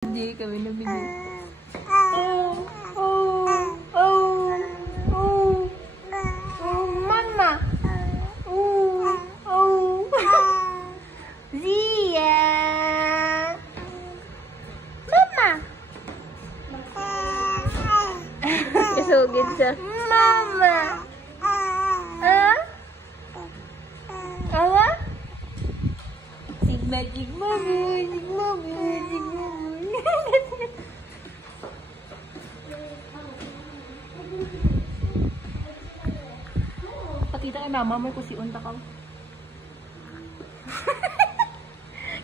Hindi kami nabigyan. Oh, oh, oh, oh, oh, mama. Oh, oh. Zia. Mama. Kasugid siya. Mama. Ah? Apa? Sigma, sigma, boy, sigma, boy, sigma, boy. Patita ka na, mama ko si unta ka.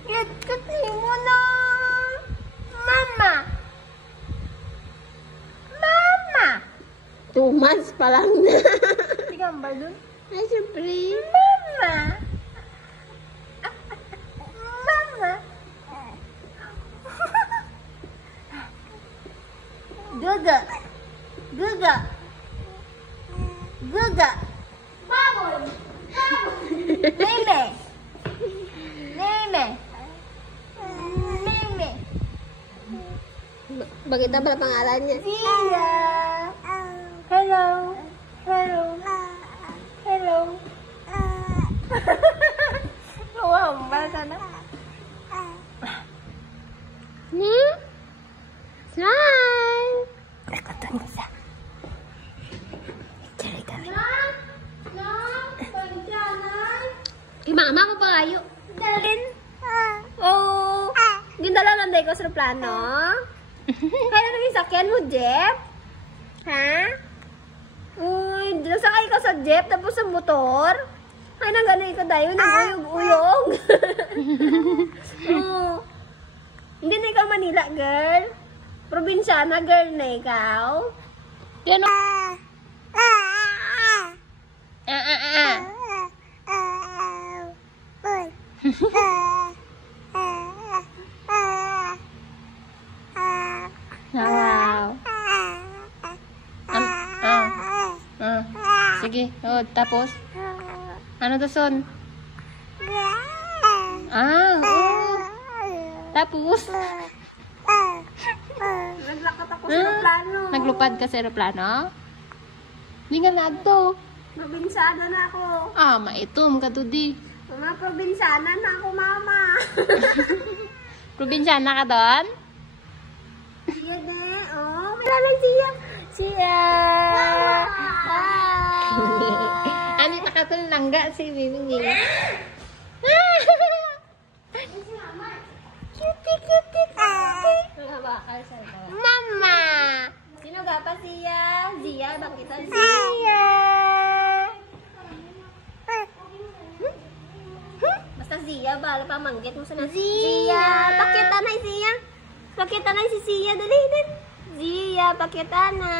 Yat kasi mo na. Mama. Mama. 2 months pa lang na. Tigambar dun. Ay, siyempre. Mama. Mama. Gaga. Gaga. Gaga. Baboy. Meme. Meme. Meme. Bakit na pala pangalan niya? Zia. Hello. Hello. Hello. Wow, basa na. Hmm? Smile! Nakutan ko siya. Cari kami. Mama ko pa kayo. Dalin. Oh! Gindala nanday ko sa plano. Kaya nang sakyan mo, Jeff? Ha? Uy, nasakay ka sa jeep tapos sa motor. Ay, nang gano'n ka dayo, nag-uyog-uyog. Oh. Hindi na ikaw Manila, girl. Probinsyana, girl na ikaw. Yan o. Wow. Sige, oh, tapos. Ano to, son? Oh. Tapos. Naglakat ako sa plano. Naglupad ka sa aeroplano? Hindi nga nga to. Probinsana na ako. Maitom ka to di. Mga probinsana na ako, mama. Probinsyana ka doon? Siya de, oh. Maraming siya. Siya! Ano nakatulangga si Mimi? Cutie, cutie, cutie. Mama! Sino ga pa siya? Zia, bakit ang Siya! Basta Zia, bala pa manggit mo sa na. Zia! Pakita na Zia. Pakita na si Zia, dali din. Zia, pakita na.